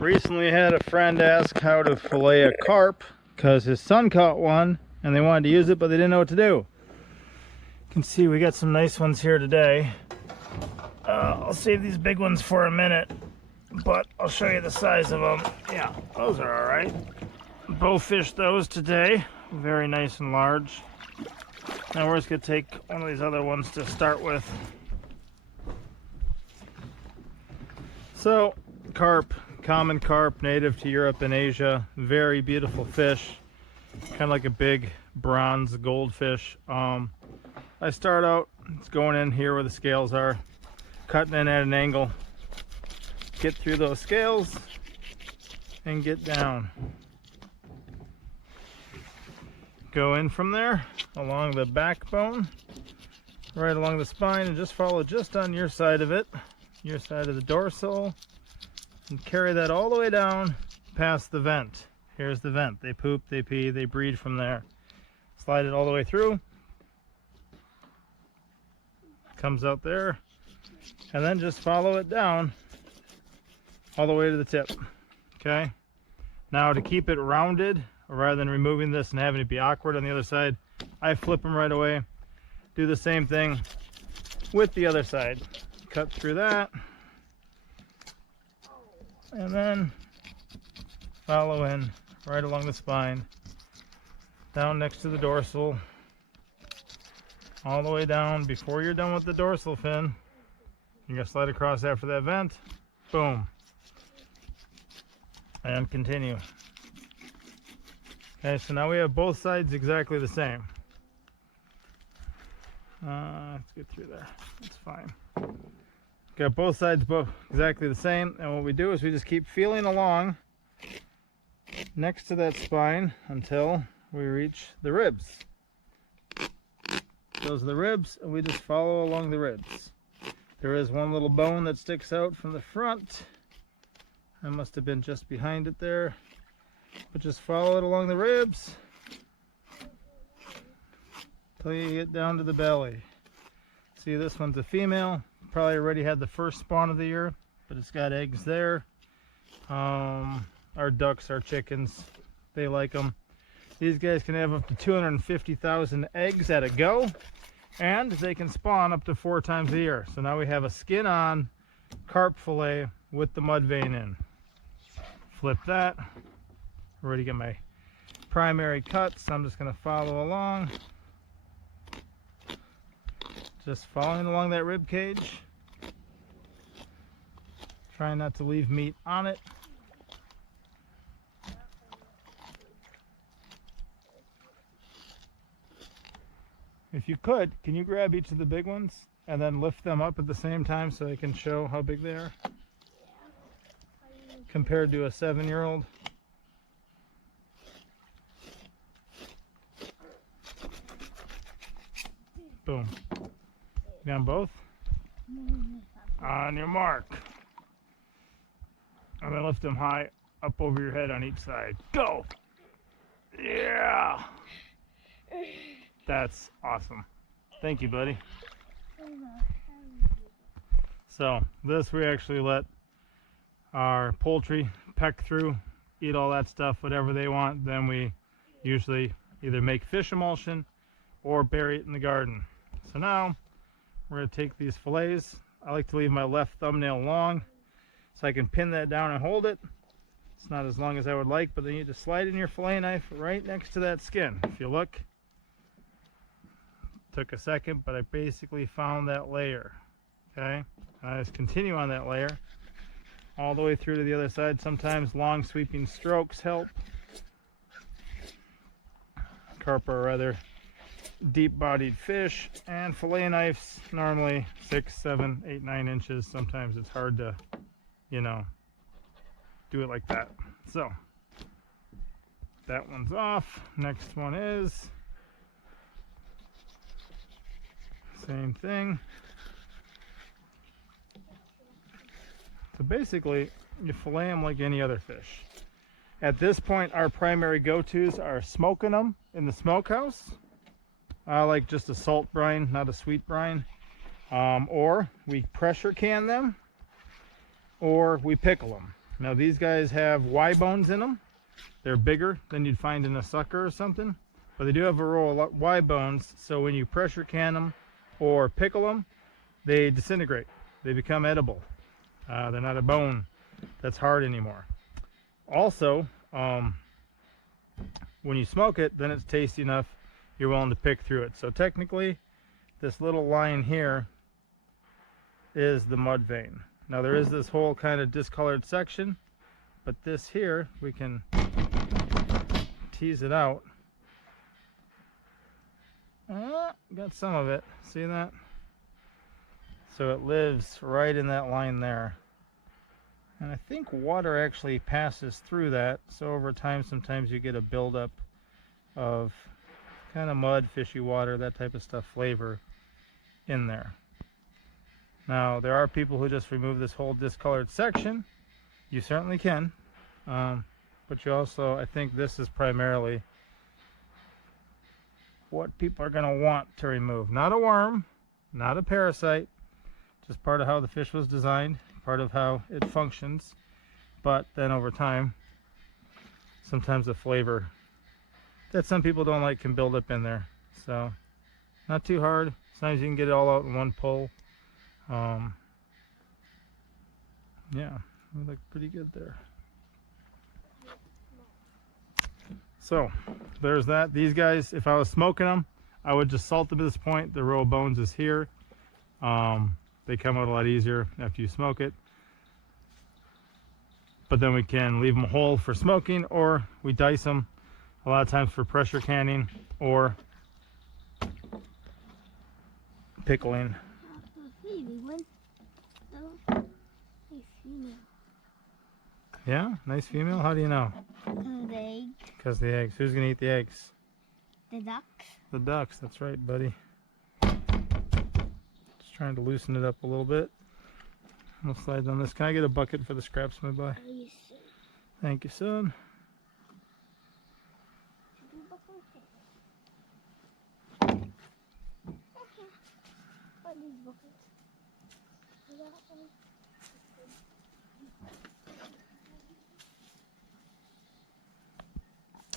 Recently had a friend ask how to fillet a carp because his son caught one and they wanted to use it, but they didn't know what to do. You can see we got some nice ones here today. I'll save these big ones for a minute, but I'll show you the size of them. Yeah, those are all right. Bow fished those today. Very nice and large. Now we're just going to take one of these other ones to start with. So, carp. Common carp, native to Europe and Asia. Very beautiful fish, kind of like a big bronze goldfish. I start out, it's going in here where the scales are, cutting in at an angle, get through those scales and get down. Go in from there along the backbone, right along the spine, and just follow just on your side of it, your side of the dorsal. And carry that all the way down past the vent. Here's the vent. They poop, they pee, they breed from there. Slide it all the way through. Comes out there. And then just follow it down all the way to the tip. Okay? Now to keep it rounded, rather than removing this and having it be awkward on the other side, I flip them right away. Do the same thing with the other side. Cut through that. And then follow in right along the spine, down next to the dorsal, all the way down. Before you're done with the dorsal fin, you're going to slide across after that vent, boom, and continue. Okay, so now we have both sides exactly the same. Let's get through there, that's fine. Got both sides exactly the same, and what we do is we just keep feeling along next to that spine until we reach the ribs. Those are the ribs, and we just follow along the ribs. There is one little bone that sticks out from the front. I must have been just behind it there, but just follow it along the ribs until you get down to the belly. See, this one's a female. Probably already had the first spawn of the year, but it's got eggs there. Our ducks, our chickens, they like them. These guys can have up to 250,000 eggs at a go, and they can spawn up to 4 times a year. So now we have a skin on carp fillet with the mud vein in. Flip that. Already got my primary cut, so I'm just going to follow along. Just following along that rib cage. Trying not to leave meat on it. If you could, can you grab each of the big ones and then lift them up at the same time so I can show how big they are? Compared to a 7-year-old. Boom. Down both. On your mark. I'm going to lift them high up over your head on each side. Go! Yeah! That's awesome. Thank you, buddy. So, this we actually let our poultry peck through, eat all that stuff, whatever they want. Then we usually either make fish emulsion or bury it in the garden. So now, we're going to take these fillets. I like to leave my left thumbnail long so I can pin that down and hold it. It's not as long as I would like, but then you just slide in your fillet knife right next to that skin. If you look, took a second, but I basically found that layer. Okay, and I just continue on that layer all the way through to the other side. Sometimes long sweeping strokes help. Carp are rather deep-bodied fish, and fillet knives normally 6, 7, 8, 9 inches. Sometimes it's hard to, you know, do it like that. So that one's off. Next one is same thing. So basically you fillet them like any other fish. At this point, our primary go-tos are smoking them in the smokehouse. I like just a salt brine, not a sweet brine. Or we pressure can them, or we pickle them. Now these guys have Y bones in them. They're bigger than you'd find in a sucker or something, but they do have a row of Y bones, so when you pressure can them or pickle them, they disintegrate. They become edible. They're not a bone that's hard anymore. Also, when you smoke it, then it's tasty enough you're willing to pick through it. So technically, this little line here is the mud vein. Now there is this whole kind of discolored section, but this here, we can tease it out. Got some of it, see that? So it lives right in that line there. And I think water actually passes through that, so over time sometimes you get a buildup of kind of mud, fishy water, that type of stuff, flavor in there. Now there are people who just remove this whole discolored section. You certainly can, but you also, I think this is primarily what people are going to want to remove. Not a worm, not a parasite, just part of how the fish was designed, part of how it functions. But then over time, sometimes the flavor that some people don't like can build up in there. So not too hard. Sometimes you can get it all out in one pull. Yeah, they look pretty good there. So there's that. These guys, if I was smoking them, I would just salt them at this point. The row of bones is here. They come out a lot easier after you smoke it. But then we can leave them whole for smoking, or we dice them a lot of times for pressure canning or pickling. Yeah, nice female. How do you know? The eggs. Because the eggs. Who's gonna eat the eggs? The ducks. The ducks. That's right, buddy. Just trying to loosen it up a little bit. I'll slide on this. Can I get a bucket for the scraps, my boy? Yes. Thank you, son.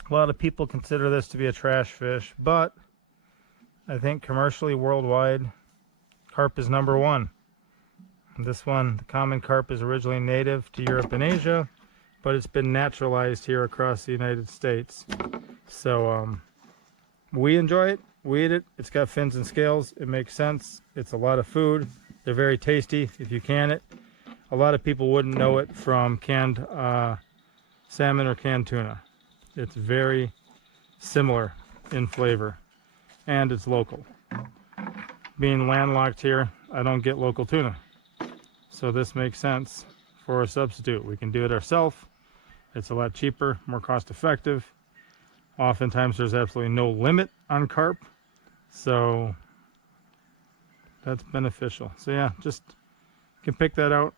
A lot of people consider this to be a trash fish, but I think commercially worldwide, carp is #1. This one, the common carp, is originally native to Europe and Asia, but it's been naturalized here across the United States. So we enjoy it, we eat it. It's got fins and scales, it makes sense. It's a lot of food. They're very tasty if you can it. A lot of people wouldn't know it from canned salmon or canned tuna. It's very similar in flavor, and it's local. Being landlocked here, I don't get local tuna. So this makes sense for a substitute. We can do it ourselves. It's a lot cheaper, more cost effective. Oftentimes there's absolutely no limit on carp. So that's beneficial. So yeah, just you can pick that out.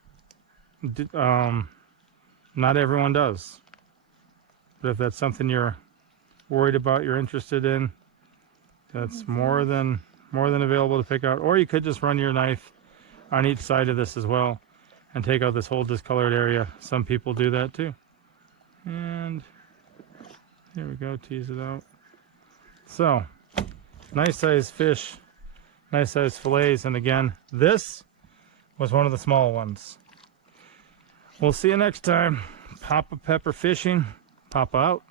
Not everyone does. But if that's something you're worried about, you're interested in, that's more than available to pick out. Or you could just run your knife on each side of this as well and take out this whole discolored area. Some people do that too. And here we go, tease it out. So, nice sized fish, nice sized fillets. And again, this was one of the small ones. We'll see you next time. Papa Pepper Fishing. Papa out.